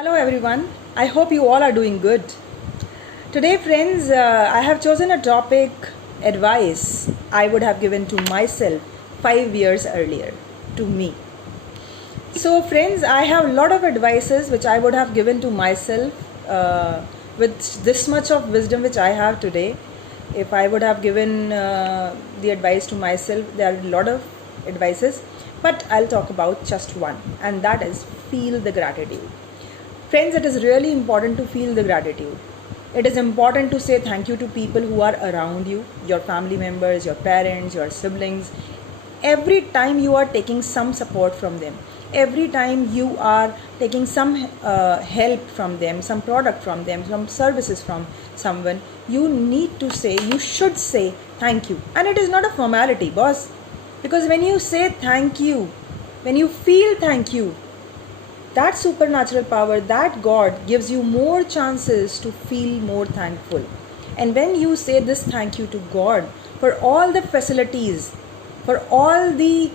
Hello everyone, I hope you all are doing good. Today, friends, I have chosen a topic advice I would have given to myself 5 years earlier, to me. So, friends, I have a lot of advices which I would have given to myself with this much of wisdom which I have today. If I would have given the advice to myself, there are a lot of advices, but I'll talk about just one, and that is feel the gratitude. Friends, it is really important to feel the gratitude. It is important to say thank you to people who are around you, your family members, your parents, your siblings. Every time you are taking some support from them, every time you are taking some help from them, some product from them, some services from someone, you need to say, you should say thank you. And it is not a formality, boss. Because when you say thank you, when you feel thank you, that supernatural power, that God gives you more chances to feel more thankful. And when you say this thank you to God for all the facilities, for all the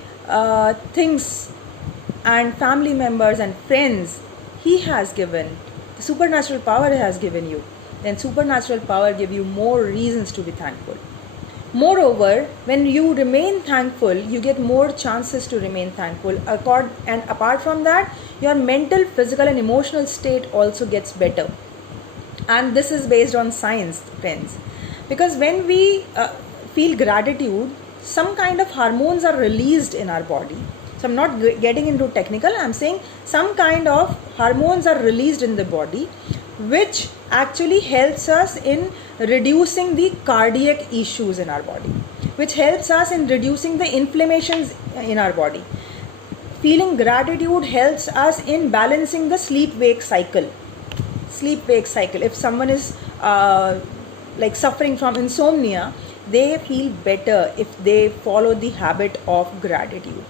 things and family members and friends He has given, the supernatural power He has given you, then supernatural power give you more reasons to be thankful. Moreover, when you remain thankful, you get more chances to remain thankful. And apart from that, your mental, physical, and emotional state also gets better. And this is based on science, friends. Because when we feel gratitude, some kind of hormones are released in our body. So I'm not getting into technical, I'm saying some kind of hormones are released in the body, which actually helps us in reducing the cardiac issues in our body, which helps us in reducing the inflammations in our body. Feeling gratitude helps us in balancing the sleep-wake cycle. Sleep-wake cycle. If someone is like suffering from insomnia, they feel better if they follow the habit of gratitude.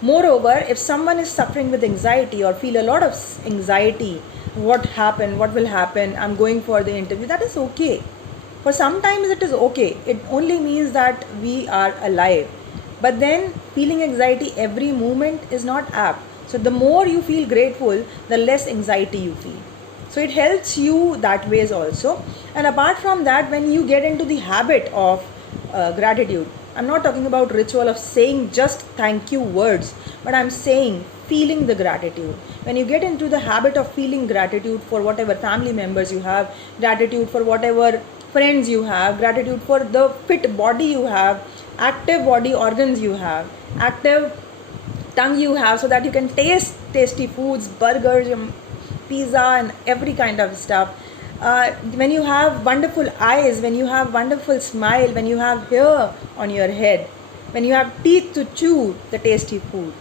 Moreover, if someone is suffering with anxiety or feel a lot of anxiety, what happened, what will happen, I'm going for the interview, that is okay. For sometimes it is okay. It only means that we are alive. But then feeling anxiety every moment is not apt. So the more you feel grateful, the less anxiety you feel. So it helps you that ways also. And apart from that, when you get into the habit of gratitude, I'm not talking about ritual of saying just thank you words, but I'm saying feeling the gratitude. When you get into the habit of feeling gratitude for whatever family members you have, gratitude for whatever friends you have, gratitude for the fit body you have, active body organs you have, active tongue you have, so that you can taste tasty foods, burgers, pizza, and every kind of stuff. When you have wonderful eyes, when you have wonderful smile, when you have hair on your head, when you have teeth to chew the tasty food.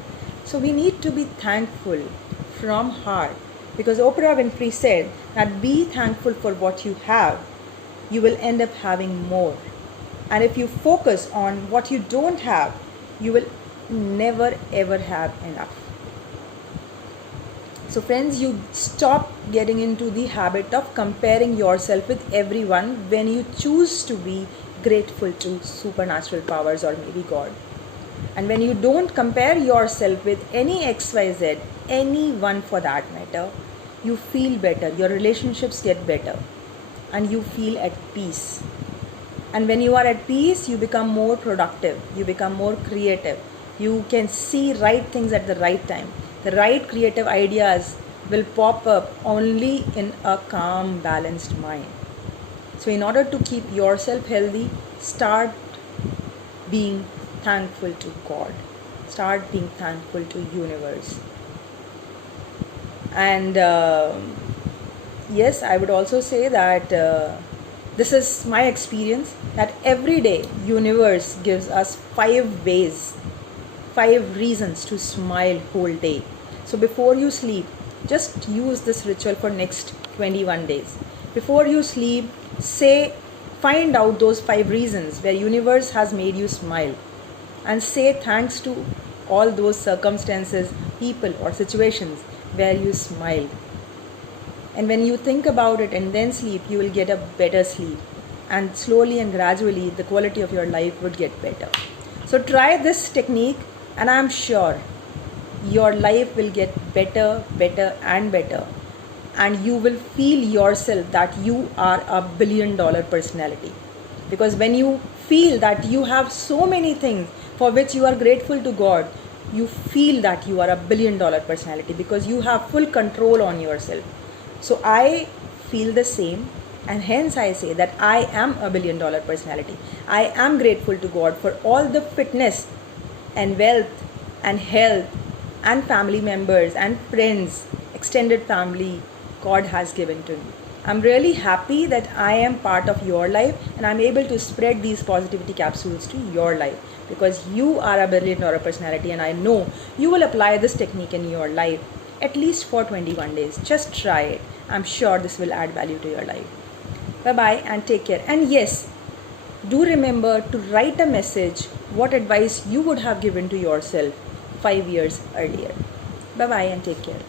So we need to be thankful from heart, because Oprah Winfrey said that be thankful for what you have, you will end up having more. And if you focus on what you don't have, you will never ever have enough. So friends, you stop getting into the habit of comparing yourself with everyone when you choose to be grateful to supernatural powers or maybe God. And when you don't compare yourself with any XYZ, anyone for that matter, you feel better, your relationships get better, and you feel at peace. And when you are at peace, you become more productive, you become more creative, you can see right things at the right time. The right creative ideas will pop up only in a calm, balanced mind. So in order to keep yourself healthy, start being thankful to God. Start being thankful to universe. And yes, I would also say that this is my experience, that every day universe gives us 5 ways, 5 reasons to smile whole day. So before you sleep, just use this ritual for next 21 days. Before you sleep, find out those 5 reasons where universe has made you smile, and say thanks to all those circumstances, people or situations where you smiled. And when you think about it and then sleep, you will get a better sleep, and slowly and gradually the quality of your life would get better. So try this technique, and I'm sure your life will get better and better and you will feel yourself that you are a $1 billion personality. Because when you feel that you have so many things for which you are grateful to God, you feel that you are a $1 billion personality because you have full control on yourself. So I feel the same, and hence I say that I am a $1 billion personality. I am grateful to God for all the fitness and wealth and health and family members and friends, extended family God has given to me. I'm really happy that I am part of your life and I'm able to spread these positivity capsules to your life, because you are a $1 billion personality and I know you will apply this technique in your life at least for 21 days. Just try it. I'm sure this will add value to your life. Bye bye and take care. And yes, do remember to write a message what advice you would have given to yourself 5 years earlier. Bye bye and take care.